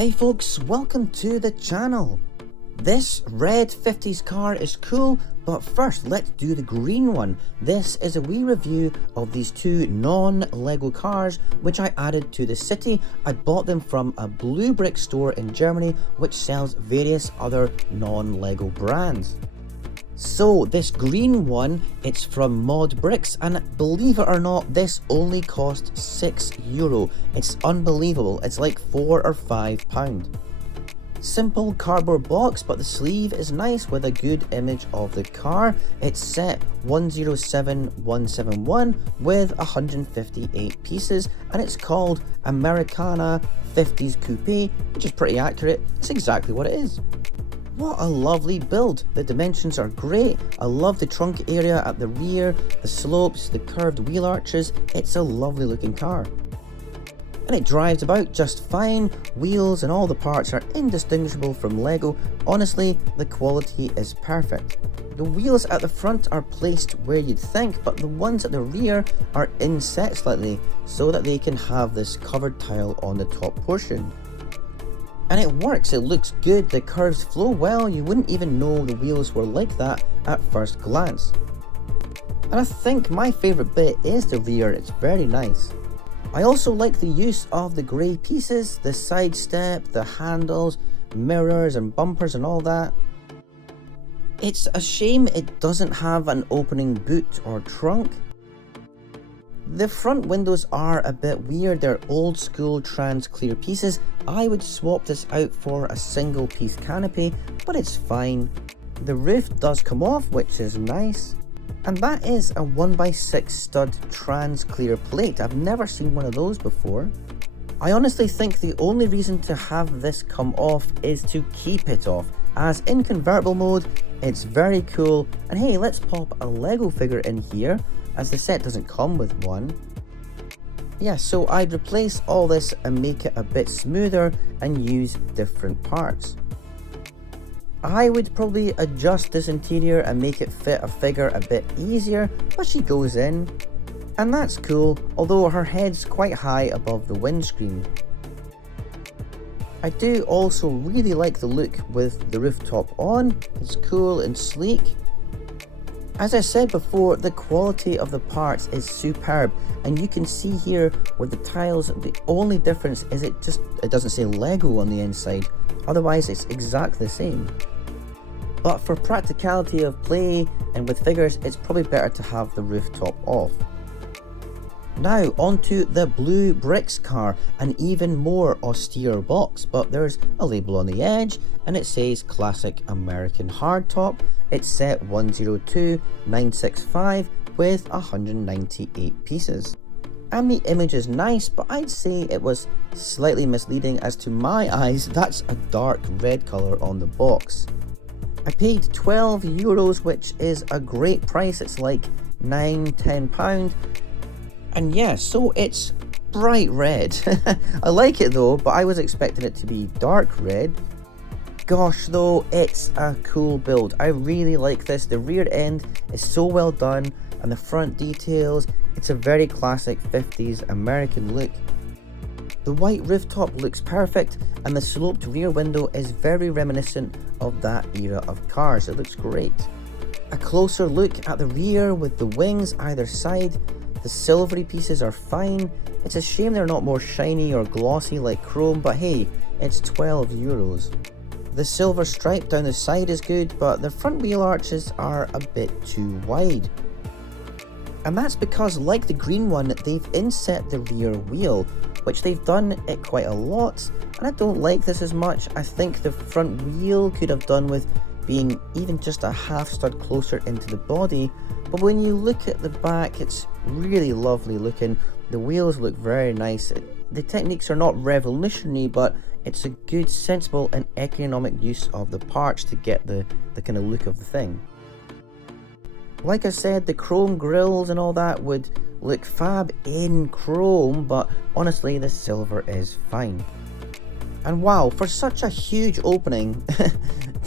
Hey folks, welcome to the channel. This red 50s car is cool, but first let's do the green one. This is a wee review of these two non-Lego cars which I added to the city. I bought them from a Bluebrixx store in Germany which sells various other non-Lego brands. So this green one, it's from ModBrix, and believe it or not, this only cost €6. It's unbelievable, it's like £4 or £5. Simple cardboard box, but the sleeve is nice with a good image of the car. It's set 107171 with 158 pieces, and it's called Americana 50s Coupe, which is pretty accurate. It's exactly what it is. What a lovely build. The dimensions are great. I love the trunk area at the rear, the slopes, the curved wheel arches. It's a lovely looking car. And it drives about just fine. Wheels and all the parts are indistinguishable from Lego. Honestly, the quality is perfect. The wheels at the front are placed where you'd think, but the ones at the rear are inset slightly so that they can have this covered tile on the top portion. And it works, it looks good, the curves flow well, you wouldn't even know the wheels were like that at first glance. And I think my favourite bit is the rear, it's very nice. I also like the use of the grey pieces, the side step, the handles, mirrors and bumpers and all that. It's a shame it doesn't have an opening boot or trunk. The front windows are a bit weird, they're old school trans clear pieces. I would swap this out for a single piece canopy, but it's fine. The roof does come off, which is nice. And that is a 1x6 stud trans clear plate. I've never seen one of those before. I honestly think the only reason to have this come off is to keep it off, as in convertible mode, it's very cool. And hey, let's pop a Lego figure in here, as the set doesn't come with one. Yeah, so I'd replace all this and make it a bit smoother and use different parts. I would probably adjust this interior and make it fit a figure a bit easier, but she goes in. And that's cool, although her head's quite high above the windscreen. I do also really like the look with the rooftop on, it's cool and sleek. As I said before, the quality of the parts is superb, and you can see here with the tiles, the only difference is it doesn't say Lego on the inside, otherwise it's exactly the same. But for practicality of play and with figures, it's probably better to have the rooftop off. Now onto the Bluebrixx car, an even more austere box, but there's a label on the edge and it says Classic American Hardtop. It's set 102965 with 198 pieces. And the image is nice, but I'd say it was slightly misleading, as to my eyes that's a dark red colour on the box. I paid €12, which is a great price. It's like £9–10. And yeah, so it's bright red. I like it though, but I was expecting it to be dark red. Gosh though, it's a cool build. I really like this. The rear end is so well done, and the front details, it's a very classic 50s American look. The white rooftop looks perfect, and the sloped rear window is very reminiscent of that era of cars. It looks great. A closer look at the rear with the wings either side. The silvery pieces are fine. It's a shame they're not more shiny or glossy like chrome, but hey, it's €12. The silver stripe down the side is good, but the front wheel arches are a bit too wide. And that's because, like the green one, they've inset the rear wheel, which they've done it quite a lot, and I don't like this as much. I think the front wheel could have done with being even just a half stud closer into the body, but when you look at the back, it's really lovely looking. The wheels look very nice. The techniques are not revolutionary, but it's a good, sensible and economic use of the parts to get the kind of look of the thing. Like I said, the chrome grills and all that would look fab in chrome, but honestly the silver is fine. And wow, for such a huge opening,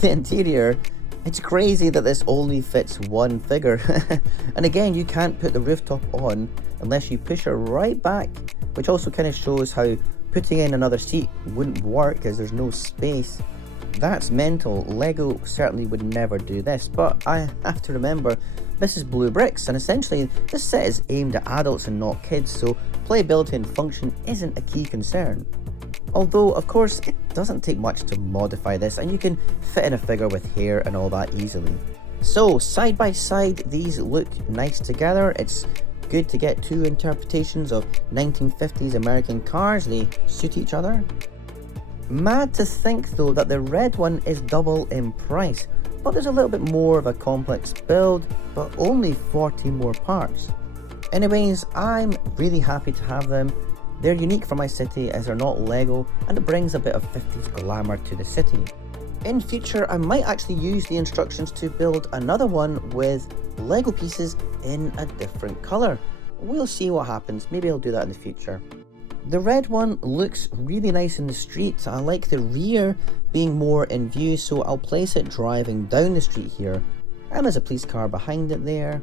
the interior, it's crazy that this only fits one figure. And again, you can't put the rooftop on unless you push her right back, which also kind of shows how putting in another seat wouldn't work as there's no space. That's mental. Lego certainly would never do this, but I have to remember this is Bluebrixx, and essentially this set is aimed at adults and not kids, so playability and function isn't a key concern. Although, of course, it doesn't take much to modify this, and you can fit in a figure with hair and all that easily. So, side by side, these look nice together. It's good to get two interpretations of 1950s American cars. They suit each other. Mad to think though that the red one is double in price, but there's a little bit more of a complex build, but only 40 more parts. Anyways, I'm really happy to have them. They're unique for my city as they're not Lego, and it brings a bit of 50s glamour to the city. In future, I might actually use the instructions to build another one with Lego pieces in a different colour. We'll see what happens, maybe I'll do that in the future. The red one looks really nice in the street. I like the rear being more in view, so I'll place it driving down the street here. And there's a police car behind it there.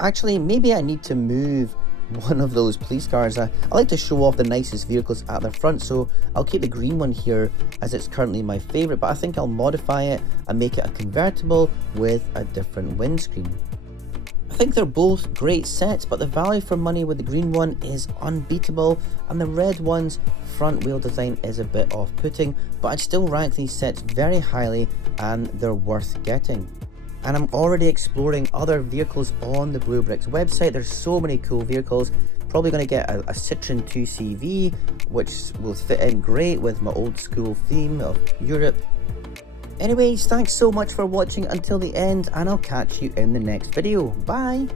Actually, maybe I need to move one of those police cars. I like to show off the nicest vehicles at the front, so I'll keep the green one here as it's currently my favourite, but I think I'll modify it and make it a convertible with a different windscreen. I think they're both great sets, but the value for money with the green one is unbeatable, and the red one's front wheel design is a bit off-putting, but I'd still rank these sets very highly and they're worth getting. And I'm already exploring other vehicles on the Bluebrixx website. There's so many cool vehicles. Probably going to get a Citroen 2CV, which will fit in great with my old school theme of Europe. Anyways, thanks so much for watching until the end, and I'll catch you in the next video. Bye!